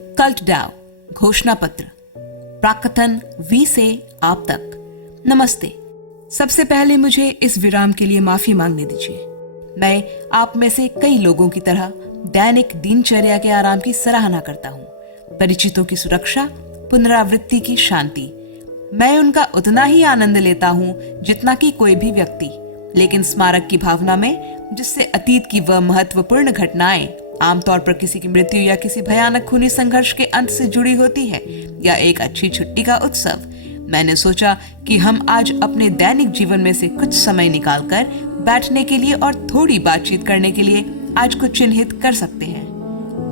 Cult डाव, घोषणा पत्र, प्राकथन we से आप तक। नमस्ते। सबसे पहले मुझे इस विराम के लिए माफी मांगने दीजिए। मैं आप में से कई लोगों की तरह दैनिक दिनचर्या के आराम की सराहना करता हूँ, परिचितों की सुरक्षा, पुनरावृत्ति की शांति। मैं उनका उतना ही आनंद लेता हूँ जितना कि कोई भी व्यक्ति, लेकिन स्मारक की भावना में, जिससे अतीत की वह महत्वपूर्ण घटनाएं आमतौर पर किसी की मृत्यु या किसी भयानक खूनी संघर्ष के अंत से जुड़ी होती है, या एक अच्छी छुट्टी का उत्सव, मैंने सोचा कि हम आज अपने दैनिक जीवन में से कुछ समय निकालकर बैठने के लिए और थोड़ी बातचीत करने के लिए आज को चिन्हित कर सकते हैं।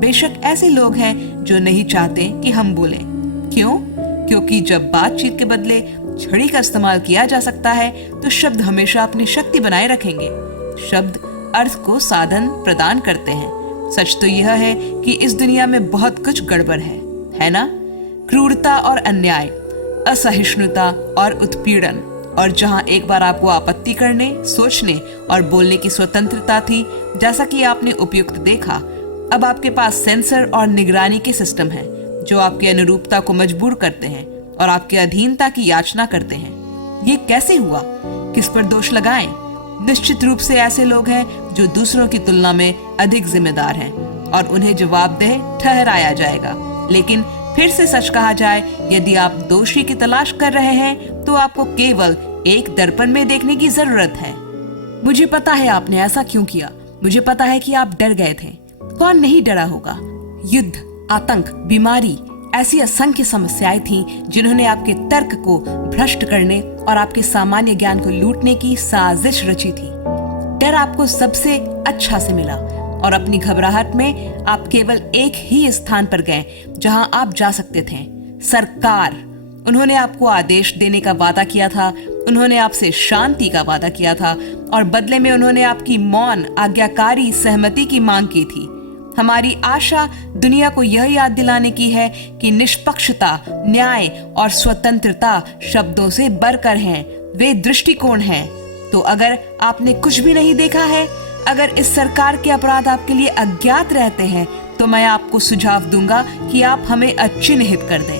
बेशक ऐसे लोग हैं जो नहीं चाहते कि हम बोलें। क्यों? क्योंकि जब बातचीत के बदले छड़ी का इस्तेमाल किया जा सकता है तो शब्द हमेशा अपनी शक्ति बनाए रखेंगे। शब्द अर्थ को साधन प्रदान करते हैं। सच तो यह है कि इस दुनिया में बहुत कुछ गड़बड़ है ना? क्रूरता और अन्याय, असहिष्णुता और उत्पीड़न, और जहां एक बार आपको आपत्ति करने, सोचने और बोलने की स्वतंत्रता थी, जैसा कि आपने उपयुक्त देखा, अब आपके पास सेंसर और निगरानी के सिस्टम हैं जो आपकी अनुरूपता को मजबूर करते हैं और आपके अधीनता की याचना करते हैं। ये कैसे हुआ? किस पर दोष लगाएं? निश्चित रूप से ऐसे लोग हैं जो दूसरों की तुलना में अधिक जिम्मेदार हैं और उन्हें जवाबदेह ठहराया जाएगा। लेकिन फिर से सच कहा जाए, यदि आप दोषी की तलाश कर रहे हैं तो आपको केवल एक दर्पण में देखने की जरूरत है। मुझे पता है आपने ऐसा क्यों किया। मुझे पता है कि आप डर गए थे। कौन नहीं डरा होगा? युद्ध, आतंक, बीमारी, ऐसी असंख्य समस्याएं थीं जिन्होंने आपके तर्क को भ्रष्ट करने और आपके सामान्य ज्ञान को लूटने की साजिश रची थी। डर आपको सबसे अच्छा से मिला और अपनी घबराहट में आप केवल एक ही स्थान पर गए जहां आप जा सकते थे, सरकार। उन्होंने आपको आदेश देने का वादा किया था, उन्होंने आपसे शांति का वादा किया था और बदले में उन्होंने आपकी मौन आज्ञाकारी सहमति की मांग की थी। हमारी आशा दुनिया को यह याद दिलाने की है कि निष्पक्षता, न्याय और स्वतंत्रता शब्दों से बढ़कर हैं, वे दृष्टिकोण हैं। तो अगर आपने कुछ भी नहीं देखा है, अगर इस सरकार के अपराध आपके लिए अज्ञात रहते हैं, तो मैं आपको सुझाव दूंगा कि आप हमें अचिन्हित कर दें।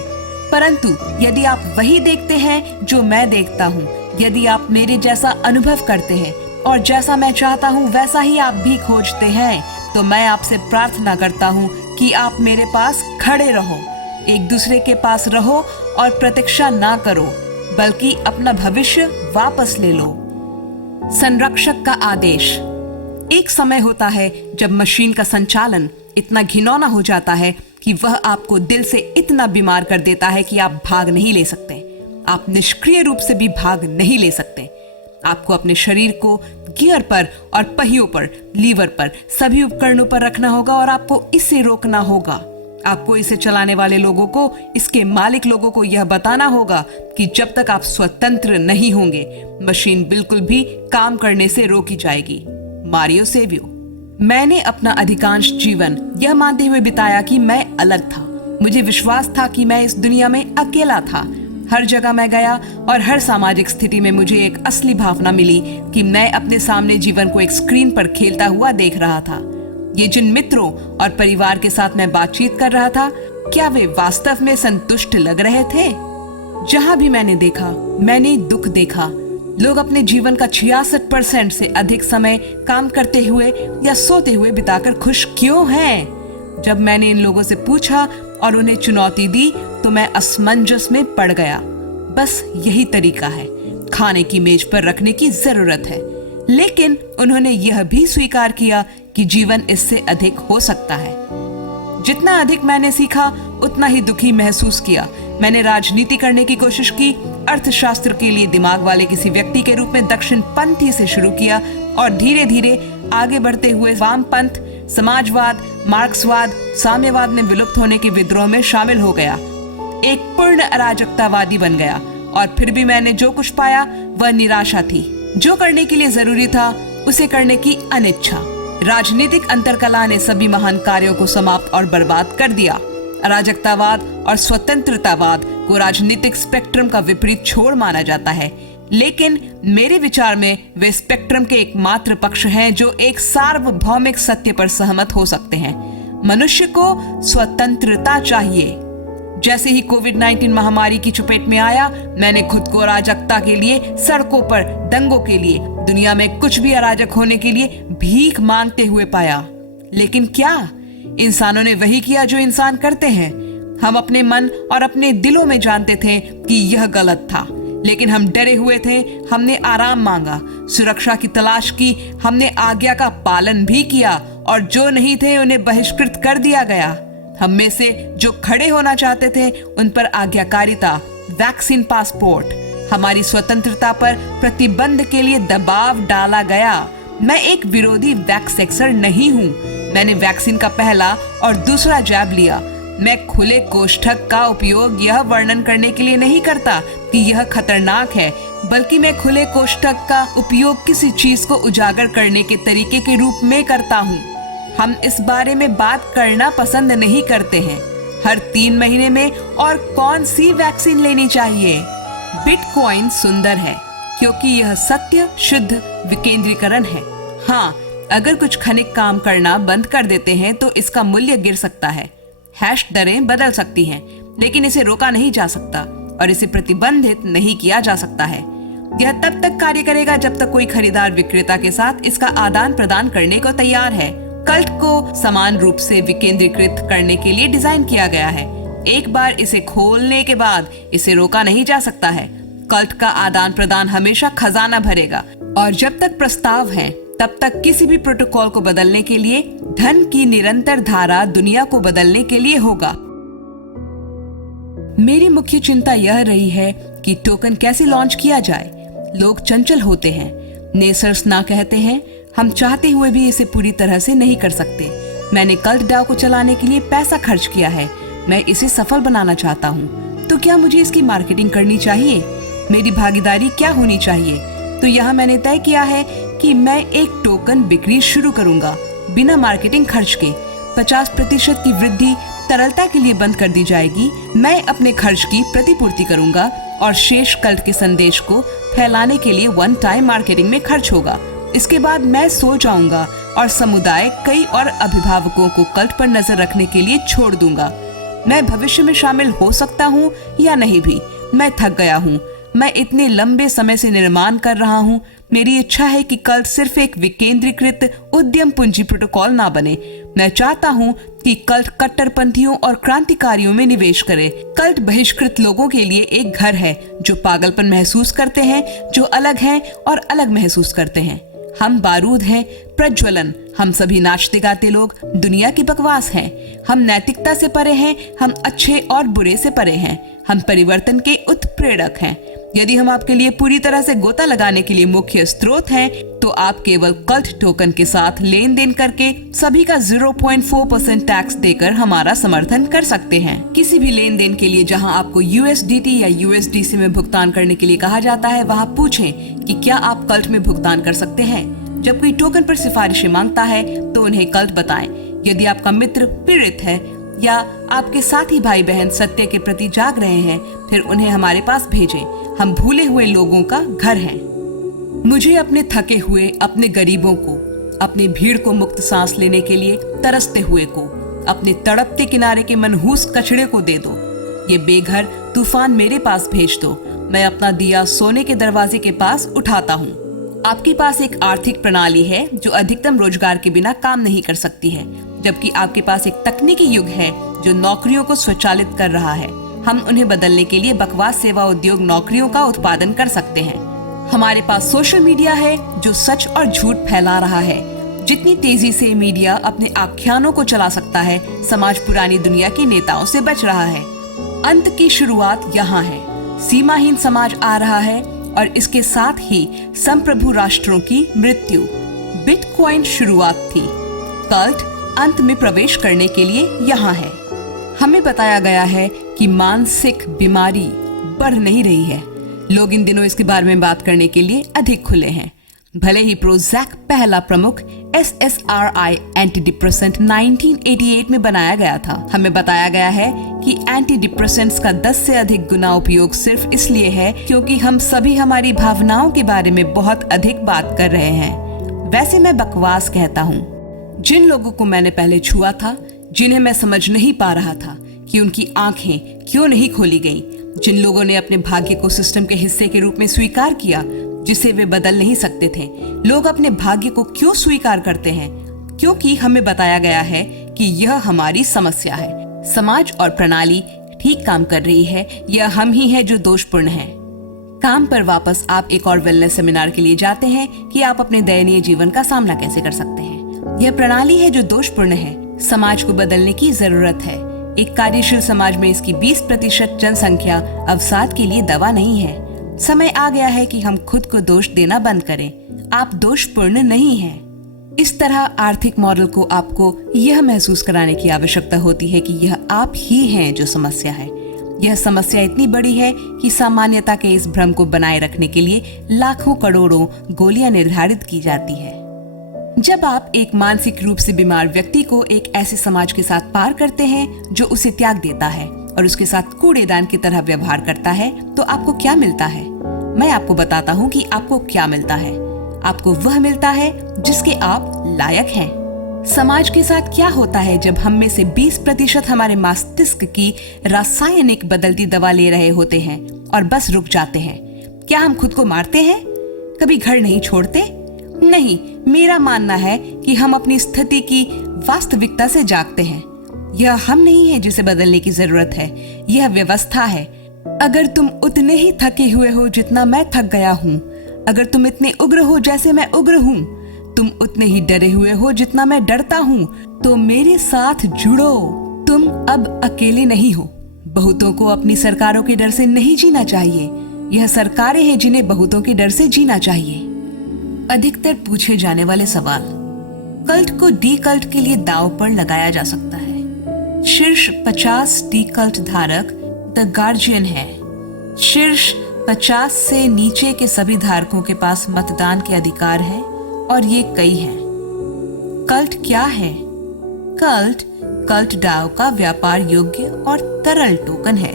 परंतु यदि आप वही देखते हैं जो मैं देखता हूँ, यदि आप मेरे जैसा अनुभव करते हैं और जैसा मैं चाहता हूँ वैसा ही आप भी खोजते हैं, तो मैं आपसे प्रार्थना करता हूँ कि आप मेरे पास खड़े रहो, एक दूसरे के पास रहो और प्रतीक्षा ना करो, बल्कि अपना भविष्य वापस ले लो। संरक्षक का आदेश। एक समय होता है जब मशीन का संचालन इतना घिनौना हो जाता है कि वह आपको दिल से इतना बीमार कर देता है कि आप भाग नहीं ले सकते। आप निष्क्रिय रूप से भी भाग नहीं ले सकते। आपको अपने शरीर को गियर पर और पहियों पर, लीवर पर, सभी उपकरणों पर रखना होगा और आपको इसे रोकना होगा। आपको इसे चलाने वाले लोगों को, इसके मालिक लोगों को यह बताना होगा कि जब तक आप स्वतंत्र नहीं होंगे, मशीन बिल्कुल भी काम करने से रोकी जाएगी। Mario Savio. मैंने अपना अधिकांश जीवन यह मानते हुए बिताया कि मैं अलग था। मुझे विश्वास था कि मैं इस दुनिया में अकेला था। हर जगह मैं गया और हर सामाजिक स्थिति में मुझे एक असली भावना मिली कि मैं अपने सामने जीवन को एक स्क्रीन पर खेलता हुआ देख रहा था। ये जिन मित्रों और परिवार के साथ मैं बातचीत कर रहा था, क्या वे वास्तव में संतुष्ट लग रहे थे? जहां भी मैंने देखा, मैंने दुख देखा। लोग अपने जीवन का 66% से अधिक समय काम करते हुए या सोते हुए बिताकर खुश क्यों हैं? जब मैंने इन लोगों से पूछा और उन्हें चुनौती दी तो मैं असमंजस में पड़ गया। बस यही तरीका है, खाने की मेज पर रखने की जरूरत है। लेकिन उन्होंने यह भी स्वीकार किया कि जीवन इससे अधिक हो सकता है। जितना अधिक मैंने सीखा, उतना ही दुखी महसूस किया। मैंने राजनीति करने की कोशिश की, अर्थशास्त्र के लिए दिमाग वाले किसी व्यक्ति के रूप में दक्षिणपंथी से शुरू किया और धीरे धीरे आगे बढ़ते हुए वामपंथ, समाजवाद, मार्क्सवाद, साम्यवाद में विलुप्त होने के विद्रोह में शामिल हो गया। एक पूर्ण अराजकतावादी बन गया और फिर भी मैंने जो कुछ पाया वह निराशा थी। जो करने के लिए जरूरी था उसे करने की अनिच्छा। राजनीतिक अंतरकलह ने सभी महान कार्यों को समाप्त और बर्बाद कर दिया। अराजकतावाद और स्वतंत्रतावाद को राजनीतिक स्पेक्ट्रम का विपरीत छोर माना जाता है, लेकिन मेरे विचार में वे स्पेक्ट्रम के एकमात्र पक्ष हैं जो एक सार्वभौमिक सत्य पर सहमत हो सकते हैं। मनुष्य को स्वतंत्रता चाहिए। जैसे ही कोविड-19 महामारी की चपेट में आया, मैंने खुद को अराजकता के लिए, सड़कों पर दंगों के लिए, दुनिया में कुछ भी अराजक होने के लिए भीख मांगते हुए पाया। लेकिन क्या इंसानों ने वही किया जो इंसान करते हैं? हम अपने मन और अपने दिलों में जानते थे कि यह गलत था, लेकिन हम डरे हुए थे। हमने आराम मांगा, सुरक्षा की तलाश की, हमने आज्ञा का पालन भी किया, और जो नहीं थे उन्हें बहिष्कृत कर दिया गया। हम में से जो खड़े होना चाहते थे उन पर आज्ञाकारिता, वैक्सीन पासपोर्ट, हमारी स्वतंत्रता पर प्रतिबंध के लिए दबाव डाला गया। मैं एक विरोधी वैक्सेक्सर नहीं हूँ। मैंने वैक्सीन का पहला और दूसरा जैब लिया। मैं खुले कोष्ठक का उपयोग यह वर्णन करने के लिए नहीं करता कि यह खतरनाक है, बल्कि मैं खुले कोष्ठक का उपयोग किसी चीज को उजागर करने के तरीके के रूप में करता हूँ। हम इस बारे में बात करना पसंद नहीं करते हैं। हर 3 महीने में और कौन सी वैक्सीन लेनी चाहिए? बिटकॉइन सुंदर है क्योंकि यह सत्य शुद्ध विकेंद्रीकरण है। हाँ, अगर कुछ खनिक काम करना बंद कर देते हैं तो इसका मूल्य गिर सकता है। हैश दरें बदल सकती हैं, लेकिन इसे रोका नहीं जा सकता और इसे प्रतिबंधित नहीं किया जा सकता है। यह तब तक कार्य करेगा जब तक कोई खरीदार विक्रेता के साथ इसका आदान प्रदान करने को तैयार है। कल्ट को समान रूप से विकेंद्रीकृत करने के लिए डिजाइन किया गया है। एक बार इसे खोलने के बाद इसे रोका नहीं जा सकता है। कल्ट का आदान प्रदान हमेशा खजाना भरेगा, और जब तक प्रस्ताव है तब तक किसी भी प्रोटोकॉल को बदलने के लिए धन की निरंतर धारा दुनिया को बदलने के लिए होगा। मेरी मुख्य चिंता यह रही है कि टोकन कैसे लॉन्च किया जाए। लोग चंचल होते हैं, नेसर्स ना कहते हैं। हम चाहते हुए भी इसे पूरी तरह से नहीं कर सकते। मैंने कल्ट डाओ को चलाने के लिए पैसा खर्च किया है। मैं इसे सफल बनाना चाहता हूँ, तो क्या मुझे इसकी मार्केटिंग करनी चाहिए? मेरी भागीदारी क्या होनी चाहिए? तो यहाँ मैंने तय किया है कि मैं एक टोकन बिक्री शुरू करूंगा बिना मार्केटिंग खर्च के। 50% की वृद्धि तरलता के लिए बंद कर दी जाएगी। मैं अपने खर्च की प्रतिपूर्ति करूंगा और शेष कल्ट के संदेश को फैलाने के लिए वन टाइम मार्केटिंग में खर्च होगा। इसके बाद मैं सो जाऊंगा और समुदाय कई और अभिभावकों को कल्ट पर नजर रखने के लिए छोड़ दूंगा। मैं भविष्य में शामिल हो सकता हूँ या नहीं भी। मैं थक गया हूँ। मैं इतने लंबे समय से निर्माण कर रहा हूँ। मेरी इच्छा है कि कल्ट सिर्फ एक विकेंद्रीकृत उद्यम पूंजी प्रोटोकॉल ना बने। मैं चाहता हूँ कि कल्ट कट्टरपंथियों और क्रांतिकारियों में निवेश करे। कल्ट बहिष्कृत लोगों के लिए एक घर है जो पागलपन महसूस करते हैं, जो अलग हैं और अलग महसूस करते हैं। हम बारूद हैं, प्रज्वलन। हम सभी नाचते गाते लोग दुनिया की बकवास हैं। हम नैतिकता से परे हैं। हम अच्छे और बुरे से परे हैं। हम परिवर्तन के उत्प्रेरक हैं। यदि हम आपके लिए पूरी तरह से गोता लगाने के लिए मुख्य स्रोत हैं, तो आप केवल कल्ट टोकन के साथ लेन देन करके सभी का 0.4% टैक्स देकर हमारा समर्थन कर सकते हैं। किसी भी लेन देन के लिए जहां आपको USDT या USDC में भुगतान करने के लिए कहा जाता है, वहां पूछें कि क्या आप कल्ट में भुगतान कर सकते हैं। जब कोई टोकन पर सिफारिशें मांगता है तो उन्हें कल्ट बताएं। यदि आपका मित्र पीड़ित है या आपके साथी भाई बहन सत्य के प्रति जाग रहे हैं, फिर उन्हें हमारे पास भेजें। हम भूले हुए लोगों का घर हैं। मुझे अपने थके हुए, अपने गरीबों को, अपनी भीड़ को मुक्त सांस लेने के लिए तरसते हुए को, अपने तड़पते किनारे के मनहूस कचड़े को दे दो। ये बेघर तूफान मेरे पास भेज दो। मैं अपना दिया सोने के दरवाजे के पास उठाता हूँ। आपके पास एक आर्थिक प्रणाली है जो अधिकतम रोजगार के बिना काम नहीं कर सकती है, जबकि आपके पास एक तकनीकी युग है जो नौकरियों को स्वचालित कर रहा है। हम उन्हें बदलने के लिए बकवास सेवा उद्योग नौकरियों का उत्पादन कर सकते हैं। हमारे पास सोशल मीडिया है जो सच और झूठ फैला रहा है। जितनी तेजी से मीडिया अपने आख्यानों को चला सकता है, समाज पुरानी दुनिया के नेताओं से बच रहा है। अंत की शुरुआत यहाँ है। सीमाहीन समाज आ रहा है और इसके साथ ही संप्रभु राष्ट्रों की मृत्यु। बिटकॉइन शुरुआत थी, कल्ट अंत में प्रवेश करने के लिए यहाँ है। हमें बताया गया है कि मानसिक बीमारी बढ़ नहीं रही है। लोग इन दिनों इसके बारे में बात करने के लिए अधिक खुले हैं। भले ही प्रोजैक पहला प्रमुख SSRI एंटी डिप्रेसेंट 1988 में बनाया गया था, हमें बताया गया है कि एंटी डिप्रेसेंट्स का 10 से अधिक गुना उपयोग सिर्फ इसलिए है क्योंकि हम सभी हमारी भावनाओं के बारे में बहुत अधिक बात कर रहे हैं। वैसे मैं बकवास कहता हूँ। जिन लोगों को मैंने पहले छुआ था, जिन्हें मैं समझ नहीं पा रहा था कि उनकी आंखें क्यों नहीं खोली गईं, जिन लोगों ने अपने भाग्य को सिस्टम के हिस्से के रूप में स्वीकार किया जिसे वे बदल नहीं सकते थे। लोग अपने भाग्य को क्यों स्वीकार करते हैं? क्योंकि हमें बताया गया है कि यह हमारी समस्या है। समाज और प्रणाली ठीक काम कर रही है, यह हम ही है जो दोषपूर्ण है। काम पर वापस आप एक और वेलनेस सेमिनार के लिए जाते हैं कि आप अपने दयनीय जीवन का सामना कैसे कर सकते हैं। यह प्रणाली है जो दोषपूर्ण है। समाज को बदलने की जरूरत है। एक कार्यशील समाज में इसकी 20% जनसंख्या अवसाद के लिए दवा नहीं है। समय आ गया है कि हम खुद को दोष देना बंद करें। आप दोषपूर्ण नहीं हैं। इस तरह आर्थिक मॉडल को आपको यह महसूस कराने की आवश्यकता होती है कि यह आप ही हैं जो समस्या है। यह समस्या इतनी बड़ी है कि सामान्यता के इस भ्रम को बनाए रखने के लिए लाखों करोड़ों गोलियां निर्धारित की जाती है। जब आप एक मानसिक रूप से बीमार व्यक्ति को एक ऐसे समाज के साथ पार करते हैं जो उसे त्याग देता है और उसके साथ कूड़ेदान की तरह व्यवहार करता है, तो आपको क्या मिलता है? मैं आपको बताता हूँ कि आपको क्या मिलता है। आपको वह मिलता है जिसके आप लायक हैं। समाज के साथ क्या होता है जब हम में से 20% हमारे मस्तिष्क की रासायनिक बदलती दवा ले रहे होते हैं और बस रुक जाते हैं? क्या हम खुद को मारते हैं? कभी घर नहीं छोड़ते? नहीं, मेरा मानना है कि हम अपनी स्थिति की वास्तविकता से जागते हैं। यह हम नहीं है जिसे बदलने की जरूरत है, यह व्यवस्था है। अगर तुम उतने ही थके हुए हो जितना मैं थक गया हूँ, अगर तुम इतने उग्र हो जैसे मैं उग्र हूँ, तुम उतने ही डरे हुए हो जितना मैं डरता हूँ, तो मेरे साथ जुड़ो। तुम अब अकेले नहीं हो। बहुतों को अपनी सरकारों के डर से नहीं जीना चाहिए। यह सरकारें हैं जिन्हें बहुतों के डर से जीना चाहिए। अधिकतर पूछे जाने वाले सवाल। कल्ट को डी कल्ट के लिए दांव पर लगाया जा सकता है। शीर्ष 50 डी कल्ट धारक द गार्जियन है। शीर्ष 50 से नीचे के सभी धारकों के पास मतदान के अधिकार है और ये कई हैं। कल्ट क्या है? कल्ट डाव का व्यापार योग्य और तरल टोकन है।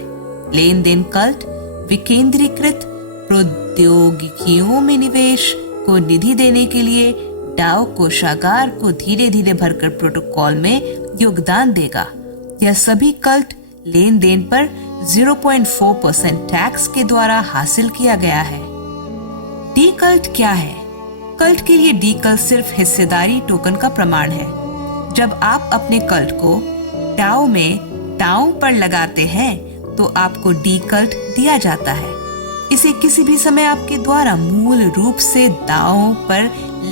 लेन देन कल्ट विकेंद्रीकृत प्रौद्योगिकियों में निवेश को निधि देने के लिए डाव कोषागार को धीरे धीरे भरकर प्रोटोकॉल में योगदान देगा। यह सभी कल्ट लेन देन पर 0.4% टैक्स के द्वारा हासिल किया गया है। डी कल्ट क्या है? कल्ट के लिए डी कल्ट सिर्फ हिस्सेदारी टोकन का प्रमाण है। जब आप अपने कल्ट को डाव में दांव पर लगाते हैं तो आपको डी कल्ट दिया जाता है। इसे किसी भी समय आपके द्वारा मूल रूप से दांव पर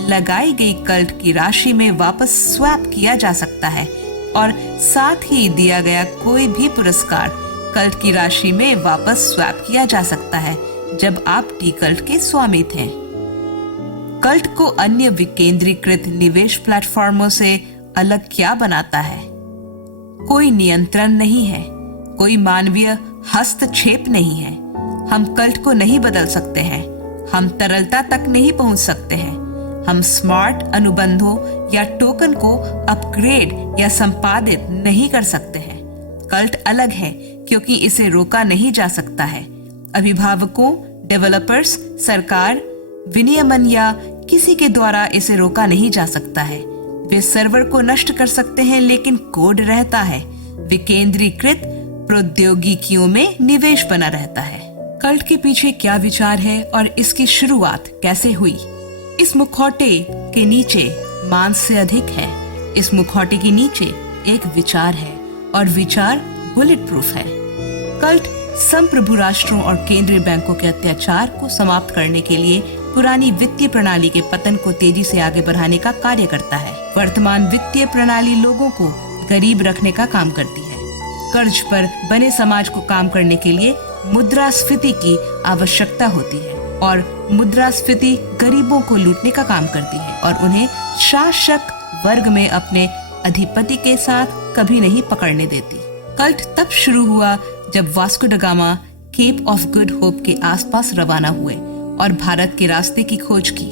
लगाई गई कल्ट की राशि में वापस स्वैप किया जा सकता है और साथ ही दिया गया कोई भी पुरस्कार कल्ट की राशि में वापस स्वैप किया जा सकता है जब आप डी कल्ट के स्वामी थे। कल्ट को अन्य विकेंद्रीकृत निवेश प्लेटफॉर्मों से अलग क्या बनाता है? कोई नियंत्रण नहीं है, कोई मानवीय हस्तक्षेप नहीं है। हम कल्ट को नहीं बदल सकते हैं, हम तरलता तक नहीं पहुंच सकते हैं, हम स्मार्ट अनुबंधों या टोकन को अपग्रेड या संपादित नहीं कर सकते हैं। कल्ट अलग है क्योंकि इसे रोका नहीं जा सकता है। अभिभावकों, डेवलपर्स, सरकार, विनियमन या किसी के द्वारा इसे रोका नहीं जा सकता है। वे सर्वर को नष्ट कर सकते हैं लेकिन कोड रहता है। विकेंद्रीकृत प्रौद्योगिकियों में निवेश बना रहता है। कल्ट के पीछे क्या विचार है और इसकी शुरुआत कैसे हुई? इस मुखौटे के नीचे मांस से अधिक है। इस मुखौटे के नीचे एक विचार है और विचार बुलेट प्रूफ है। कल्ट संप्रभु राष्ट्रों और केंद्रीय बैंकों के अत्याचार को समाप्त करने के लिए पुरानी वित्तीय प्रणाली के पतन को तेजी से आगे बढ़ाने का कार्य करता है। वर्तमान वित्तीय प्रणाली लोगों को गरीब रखने का काम करती है। कर्ज पर बने समाज को काम करने के लिए मुद्रास्फीति की आवश्यकता होती है और मुद्रास्फीति गरीबों को लूटने का काम करती है और उन्हें शासक वर्ग में अपने अधिपति के साथ कभी नहीं पकड़ने देती। कल्ट तब शुरू हुआ जब Vasco da Gama Cape of Good Hope के आसपास रवाना हुए और भारत के रास्ते की खोज की।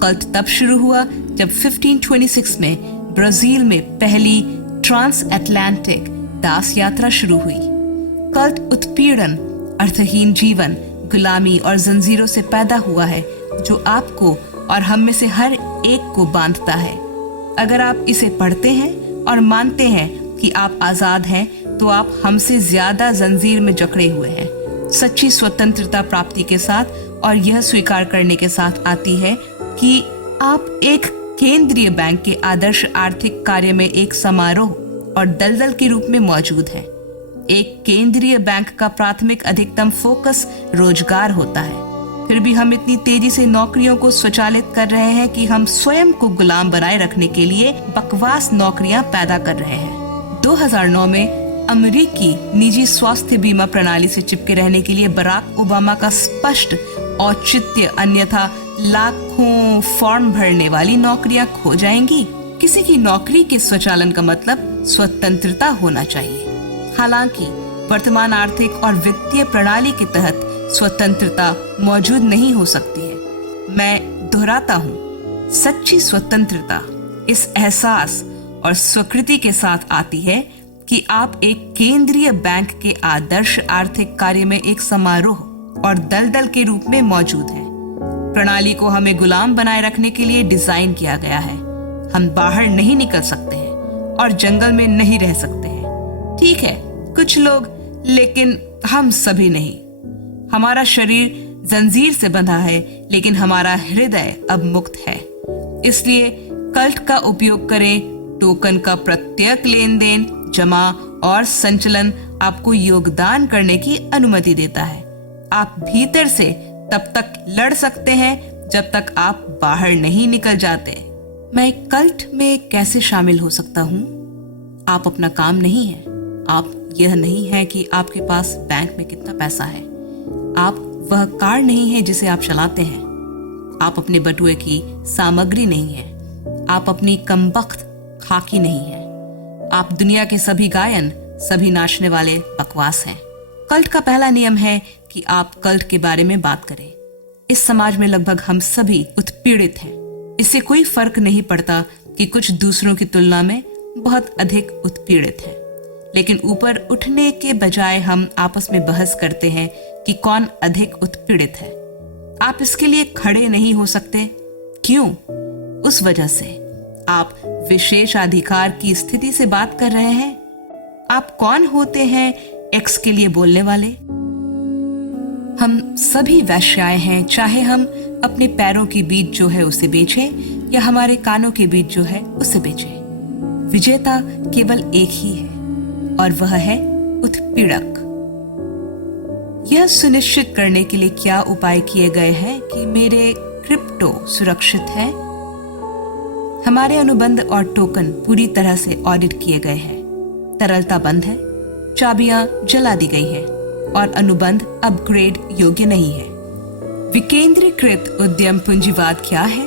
कल्ट तब शुरू हुआ जब 1526 में ब्राजील में पहली ट्रांस अटलांटिक दास यात्रा शुरू हुई। कल्ट उत्पीड़न, अर्थहीन जीवन, गुलामी और जंजीरों से पैदा हुआ है जो आपको और हम में से हर एक को बांधता है। अगर आप इसे पढ़ते हैं और मानते हैं कि आप आजाद हैं तो आप हमसे ज्यादा जंजीर में जकड़े हुए हैं। सच्ची स्वतंत्रता प्राप्ति के साथ और यह स्वीकार करने के साथ आती है कि आप एक केंद्रीय बैंक के आदर्श आर्थिक कार्य में एक समारोह और दलदल के रूप में मौजूद हैं। एक केंद्रीय बैंक का प्राथमिक अधिकतम फोकस रोजगार होता है। फिर भी हम इतनी तेजी से नौकरियों को स्वचालित कर रहे हैं कि हम स्वयं को गुलाम बनाए रखने के लिए बकवास नौकरियां पैदा कर रहे हैं। 2009 में अमेरिकी निजी स्वास्थ्य बीमा प्रणाली से चिपके रहने के लिए बराक ओबामा का स्पष्ट औचित्य, अन्यथा लाखों फॉर्म भरने वाली नौकरियां खो जाएंगी। किसी की नौकरी के स्वचालन का मतलब स्वतंत्रता होना चाहिए। हालांकि वर्तमान आर्थिक और वित्तीय प्रणाली के तहत स्वतंत्रता मौजूद नहीं हो सकती है। मैं दोहराता हूँ, सच्ची स्वतंत्रता इस एहसास और स्वीकृति के साथ आती है कि आप एक केंद्रीय बैंक के आदर्श आर्थिक कार्य में एक समारोह और दलदल के रूप में मौजूद हैं। प्रणाली को हमें गुलाम बनाए रखने के लिए डिजाइन किया गया है। हम बाहर नहीं निकल सकते हैं और जंगल में नहीं रह सकते हैं। ठीक है, कुछ लोग, लेकिन हम सभी नहीं। हमारा शरीर जंजीर से बंधा है, लेकिन हमारा हृदय अब मुक्त है। इसलिए कल्ट का उपयोग करें। टोकन का प्रत्येक लेन देन, जमा और संचलन आपको योगदान करने की अनुमति देता है। आप भीतर से तब तक लड़ सकते हैं जब तक आप बाहर नहीं निकल जाते। मैं कल्ट में कैसे शामिल हो सकता हूँ? आप अपना काम नहीं है। आप यह नहीं है कि आपके पास बैंक में कितना पैसा है। आप वह कार नहीं है जिसे आप चलाते हैं। आप अपने बटुए की सामग्री नहीं है। आप अपनी कमबख्त खाकी नहीं है। आप दुनिया के सभी गायन, सभी नाचने वाले बकवास हैं। कल्ट का पहला नियम है कि आप कल्ट के बारे में बात करें। इस समाज में लगभग हम सभी उत्पीड़ित हैं। इससे कोई फर्क नहीं पड़ता कि कुछ दूसरों की तुलना में बहुत अधिक उत्पीड़ित हैं। लेकिन ऊपर उठने के बजाय हम आपस में बहस करते हैं कि कौन अधिक उत्पीड़ित है। आप इसके लिए खड़े नहीं हो सकते। क्यों? उस वजह से आप विशेषाधिकार की स्थिति से बात कर रहे हैं। आप कौन होते हैं एक्स के लिए बोलने वाले? हम सभी वैश्याएं हैं, चाहे हम अपने पैरों के बीच जो है उसे बेचें या हमारे कानों के बीच जो है उसे बेचें। विजेता केवल एक ही है और वह है उत्पीड़क। यह सुनिश्चित करने के लिए क्या उपाय किए गए हैं कि मेरे क्रिप्टो सुरक्षित है? हमारे अनुबंध और टोकन पूरी तरह से ऑडिट किए गए हैं। तरलता बंद है, चाबियां जला दी गई हैं और अनुबंध अपग्रेड योग्य नहीं है। विकेंद्रीकृत उद्यम पूंजीवाद क्या है?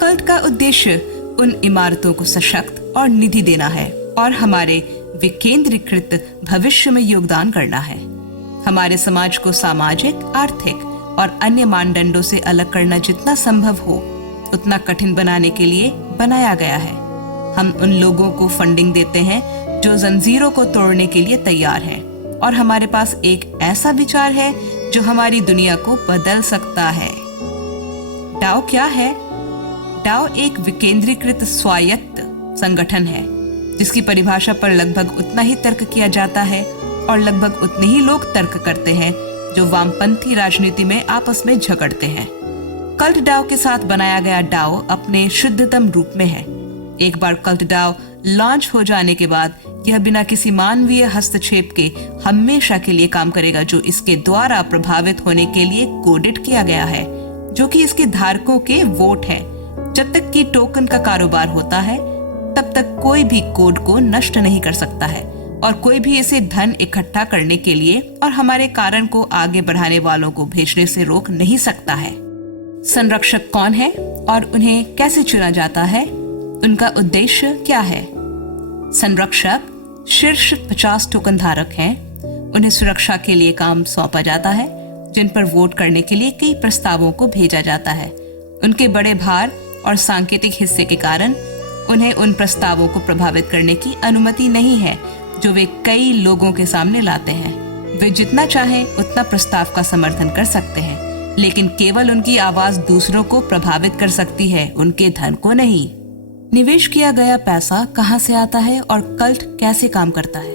कल्ट का उद्देश्य उन इमारतों को सशक्त और निधि देना है और हमारे विकेंद्रीकृत भविष्य में योगदान करना है। हमारे समाज को सामाजिक, आर्थिक और अन्य मानदंडों से अलग करना जितना संभव हो उतना कठिन बनाने के लिए बनाया गया है। हम उन लोगों को फंडिंग देते हैं जो जंजीरों को तोड़ने के लिए तैयार हैं, और हमारे पास एक ऐसा विचार है जो हमारी दुनिया को बदल सकता है। डाओ क्या है? डाओ एक विकेंद्रीकृत स्वायत्त संगठन है जिसकी परिभाषा पर लगभग उतना ही तर्क किया जाता है और लगभग उतने ही लोग तर्क करते हैं जो वामपंथी राजनीति में आपस में झगड़ते हैं। कल्ट डाओ के साथ बनाया गया डाओ अपने शुद्धतम रूप में है। एक बार कल्ट डाओ लॉन्च हो जाने के बाद यह बिना किसी मानवीय हस्तक्षेप के हमेशा के लिए काम करेगा, जो इसके द्वारा प्रभावित होने के लिए कोडेड किया गया है, जो कि इसके धारकों के वोट है। जब तक कि टोकन का कारोबार होता है तब तक कोई भी कोड को नष्ट नहीं कर सकता है और कोई भी इसे धन इकट्ठा करने के लिए और हमारे कारण को आगे बढ़ाने वालों को भेजने से रोक नहीं सकता है। संरक्षक कौन है और उन्हें कैसे चुना जाता है? उनका उद्देश्य क्या है? संरक्षक शीर्ष 50 टोकन धारक हैं। उन्हें सुरक्षा के लिए काम सौंपा जाता है, जिन पर वोट करने के लिए कई प्रस्तावों को भेजा जाता है। उनके बड़े भार और सांकेतिक हिस्से के कारण उन्हें उन प्रस्तावों को प्रभावित करने की अनुमति नहीं है जो वे कई लोगों के सामने लाते हैं। वे जितना चाहें उतना प्रस्ताव का समर्थन कर सकते हैं, लेकिन केवल उनकी आवाज दूसरों को प्रभावित कर सकती है, उनके धन को नहीं। निवेश किया गया पैसा कहां से आता है और कल्ट कैसे काम करता है।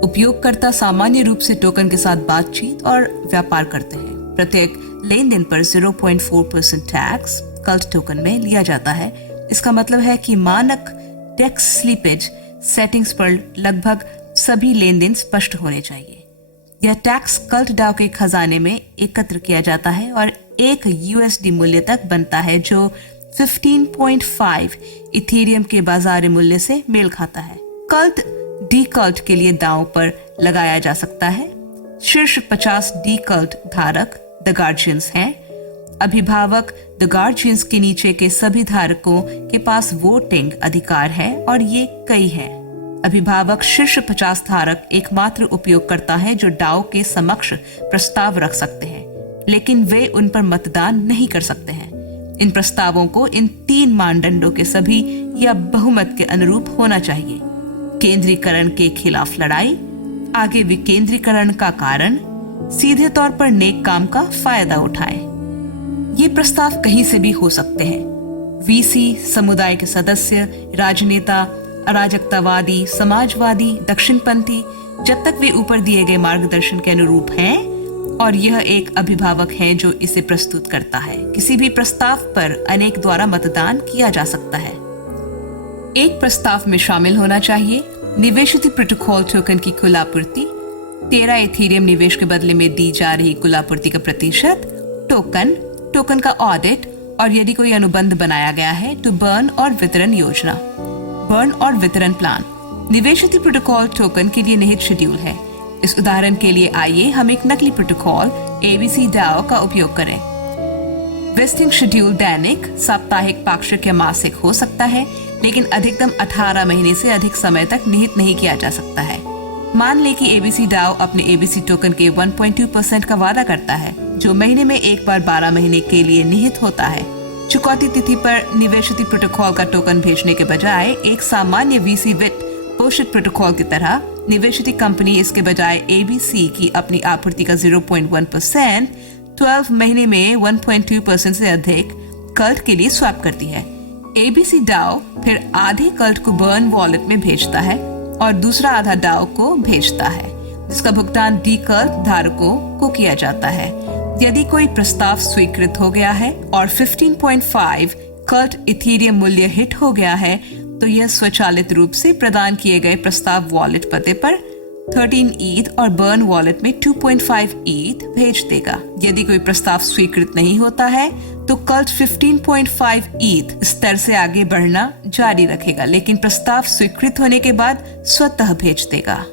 उपयोगकर्ता सामान्य रूप से टोकन के साथ बातचीत और व्यापार करते हैं। प्रत्येक लेन देन पर 0.4% टैक्स कल्ट टोकन में लिया जाता है। इसका मतलब है कि मानक टैक्स स्लीपेज सेटिंग्स पर लगभग सभी लेन देन स्पष्ट होने चाहिए। यह टैक्स कल्ट डाओ के खजाने में एकत्र किया जाता है और एक USD मूल्य तक बनता है जो 15.5 इथेरियम के बाजार मूल्य से मेल खाता है। कल्ट डी कल्ट के लिए दांव पर लगाया जा सकता है। शीर्ष 50 डी कल्ट धारक द गार्जियंस हैं। अभिभावक द गार्जियंस के नीचे के सभी धारकों के पास वोटिंग अधिकार है और ये कई हैं। अभिभावक शीर्ष 50 धारक एकमात्र उपयोगकर्ता है जो डाओ के समक्ष प्रस्ताव रख सकते हैं, लेकिन वे उन पर मतदान नहीं कर सकते हैं। इन प्रस्तावों को इन 3 मानदंडों के सभी या बहुमत के अनुरूप होना चाहिए। केंद्रीकरण के खिलाफ लड़ाई, आगे विकेंद्रीकरण का कारण, सीधे तौर पर नेक काम का फायदा उठाएं। ये प्रस्ताव कहीं से भी हो सकते हैं। VC, समुदाय के सदस्य, राजनेता, अराजकतावादी, समाजवादी, दक्षिणपंथी, जब तक वे ऊपर दिए गए मार्गदर्शन के अनुरूप हैं और यह एक अभिभावक है जो इसे प्रस्तुत करता है। किसी भी प्रस्ताव पर अनेक द्वारा मतदान किया जा सकता है। एक प्रस्ताव में शामिल होना चाहिए निवेशित प्रोटोकॉल टोकन की कुल आपूर्ति, 13 इथेरियम निवेश के बदले में दी जा रही कुल आपूर्ति का प्रतिशत, टोकन का ऑडिट और यदि कोई अनुबंध बनाया गया है तो बर्न और वितरण योजना। बर्न और वितरण प्लान निवेशित प्रोटोकॉल टोकन के लिए निहित शेड्यूल है। इस उदाहरण के लिए आइए हम एक नकली प्रोटोकॉल ABC DAO का उपयोग करें। वेस्टिंग शेड्यूल दैनिक, साप्ताहिक, पाक्षिक या मासिक हो सकता है, लेकिन अधिकतम 18 महीने से अधिक समय तक निहित नहीं किया जा सकता है। मान लें कि ABC DAO अपने ABC टोकन के 1.2% का वादा करता है, जो महीने में एक बार 12 महीने के लिए निहित होता है। चुकौती तिथि पर निवेशित प्रोटोकॉल का टोकन भेजने के बजाय एक सामान्य VC वित्त पोषित प्रोटोकॉल की तरह निवेशित कंपनी इसके बजाय ABC की अपनी आपूर्ति का 0.1% 12 महीने में 1.2% से अधिक कल्ट के लिए स्वैप करती है। ABC DAO फिर आधे कल्ट को बर्न वॉलेट में भेजता है और दूसरा आधा DAO को भेजता है, जिसका भुगतान डी कल्ट धारकों को किया जाता है। यदि कोई प्रस्ताव स्वीकृत हो गया है और 15.5 कल्ट इथेरियम मूल्य हिट हो गया है तो यह स्वचालित रूप से प्रदान किए गए प्रस्ताव वॉलेट पते पर 13 ETH और बर्न वॉलेट में 2.5 ETH भेज देगा। यदि कोई प्रस्ताव स्वीकृत नहीं होता है तो कल्ट 15.5 ETH स्तर से आगे बढ़ना जारी रखेगा, लेकिन प्रस्ताव स्वीकृत होने के बाद स्वतः भेज देगा।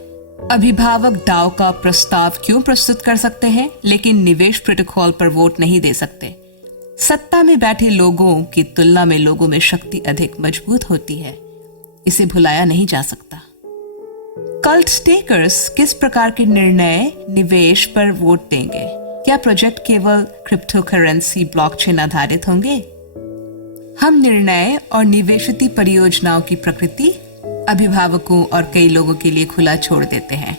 अभिभावक डाओ का प्रस्ताव क्यों प्रस्तुत कर सकते हैं, लेकिन निवेश प्रोटोकॉल पर वोट नहीं दे सकते? सत्ता में बैठे लोगों की तुलना में लोगों में शक्ति अधिक मजबूत होती है। इसे भुलाया नहीं जा सकता। कल्ट स्टेकर्स किस प्रकार के निर्णय निवेश पर वोट देंगे? क्या प्रोजेक्ट केवल क्रिप्टो करेंसी ब्लॉकचेन आधारित होंगे? हम निर्णय और निवेशित परियोजनाओं की प्रकृति अभिभावकों और कई लोगों के लिए खुला छोड़ देते हैं।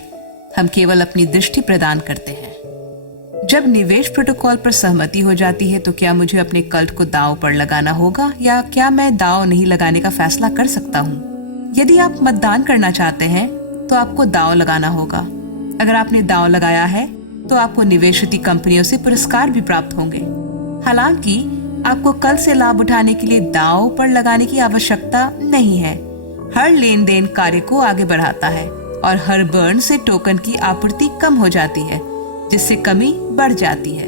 हम केवल अपनी दृष्टि प्रदान करते हैं। जब निवेश प्रोटोकॉल पर सहमति हो जाती है तो क्या मुझे अपने कल्ट को दांव पर लगाना होगा या क्या मैं दांव नहीं लगाने का फैसला कर सकता हूँ? यदि आप मतदान करना चाहते हैं तो आपको दांव लगाना होगा। अगर आपने दांव लगाया है तो आपको निवेशित कंपनियों से पुरस्कार भी प्राप्त होंगे। हालांकि आपको कल से लाभ उठाने के लिए दांव पर लगाने की आवश्यकता नहीं है। हर लेन देन कार्य को आगे बढ़ाता है और हर बर्न से टोकन की आपूर्ति कम हो जाती है, जिससे कमी बढ़ जाती है।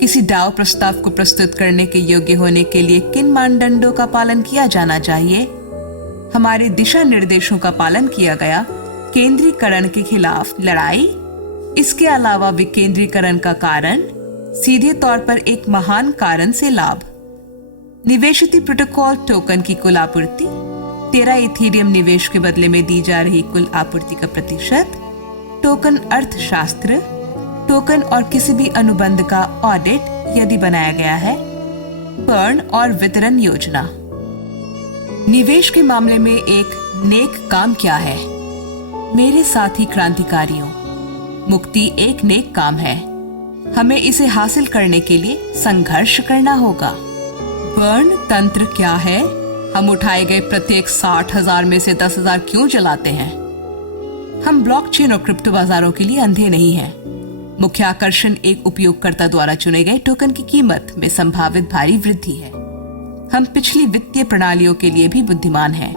किसी डाओ प्रस्ताव को प्रस्तुत करने के योग्य होने के लिए किन मानदंडों का पालन किया जाना चाहिए? हमारे दिशा निर्देशों का पालन किया गया। केंद्रीकरण के खिलाफ लड़ाई, इसके अलावा विकेंद्रीकरण का कारण, सीधे तौर पर एक महान कारण से लाभ, निवेशित प्रोटोकॉल टोकन की कुल आपूर्ति, 13 इथेरियम निवेश के बदले में दी जा रही कुल आपूर्ति का प्रतिशत, टोकन अर्थशास्त्र, टोकन और किसी भी अनुबंध का ऑडिट यदि बनाया गया है, बर्न और वितरण योजना। निवेश के मामले में एक नेक काम क्या है? मेरे साथी क्रांतिकारियों, मुक्ति एक नेक काम है। हमें इसे हासिल करने के लिए संघर्ष करना होगा। बर्न तंत्र क्या है? हम उठाए गए प्रत्येक 60,000 में से 10,000 क्यों जलाते हैं? हम ब्लॉकचेन और क्रिप्टो बाजारों के लिए अंधे नहीं हैं। मुख्य आकर्षण एक उपयोगकर्ता द्वारा चुने गए टोकन की कीमत में संभावित भारी वृद्धि है। हम पिछली वित्तीय प्रणालियों के लिए भी बुद्धिमान हैं,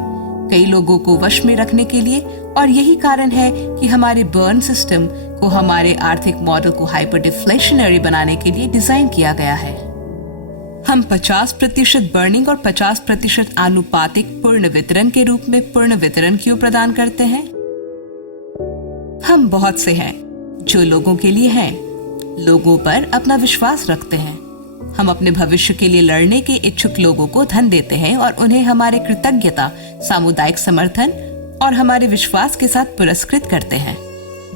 कई लोगों को वश में रखने के लिए, और यही कारण है कि हमारे बर्न सिस्टम को हमारे आर्थिक मॉडल को हाइपर डिफ्लेशनरी बनाने के लिए डिजाइन किया गया है। हम 50% बर्निंग और 50% आनुपातिक पूर्ण वितरण के रूप में पूर्ण वितरण क्यों प्रदान करते हैं? हम बहुत से हैं जो लोगों के लिए हैं, लोगों पर अपना विश्वास रखते हैं। हम अपने भविष्य के लिए लड़ने के इच्छुक लोगों को धन देते हैं और उन्हें हमारे कृतज्ञता, सामुदायिक समर्थन और हमारे विश्वास के साथ पुरस्कृत करते हैं।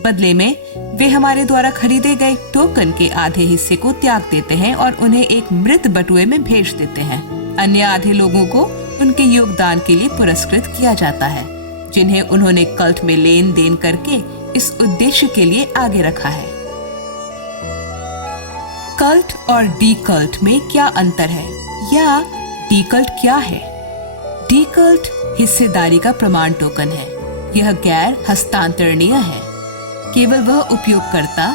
बदले में वे हमारे द्वारा खरीदे गए टोकन के आधे हिस्से को त्याग देते हैं और उन्हें एक मृत बटुए में भेज देते हैं। अन्य आधे लोगों को उनके योगदान के लिए पुरस्कृत किया जाता है, जिन्हें उन्होंने कल्ट में लेन देन करके इस उद्देश्य के लिए आगे रखा है। कल्ट और डी कल्ट में क्या अंतर है, या डी कल्ट क्या है? डी कल्ट हिस्सेदारी का प्रमाण टोकन है। यह गैर हस्तांतरणीय है। केवल वह उपयोगकर्ता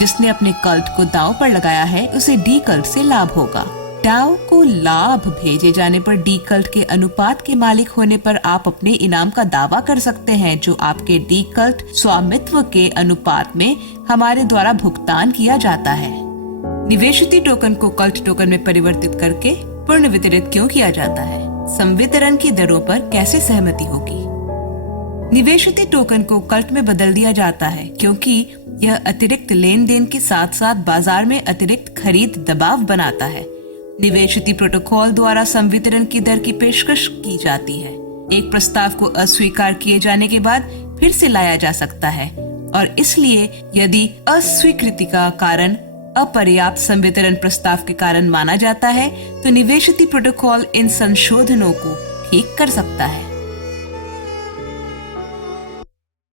जिसने अपने कल्ट को दांव पर लगाया है, उसे डी कल्ट से लाभ होगा। डाउ को लाभ भेजे जाने पर डी कल्ट के अनुपात के मालिक होने पर आप अपने इनाम का दावा कर सकते हैं, जो आपके डी कल्ट स्वामित्व के अनुपात में हमारे द्वारा भुगतान किया जाता है। निवेशित टोकन को कल्ट टोकन में परिवर्तित करके पूर्ण वितरित क्यों किया जाता है? संवितरण की दरों पर कैसे सहमति होगी? निवेशित टोकन को कल्ट में बदल दिया जाता है क्योंकि यह अतिरिक्त लेन देन के साथ साथ बाजार में अतिरिक्त खरीद दबाव बनाता है। निवेशित प्रोटोकॉल द्वारा संवितरण की दर की पेशकश की जाती है। एक प्रस्ताव को अस्वीकार किए जाने के बाद फिर से लाया जा सकता है, और इसलिए यदि अस्वीकृति का कारण अपर्याप्त संवितरण प्रस्ताव के कारण माना जाता है, तो निवेशित प्रोटोकॉल इन संशोधनों को ठीक कर सकता है।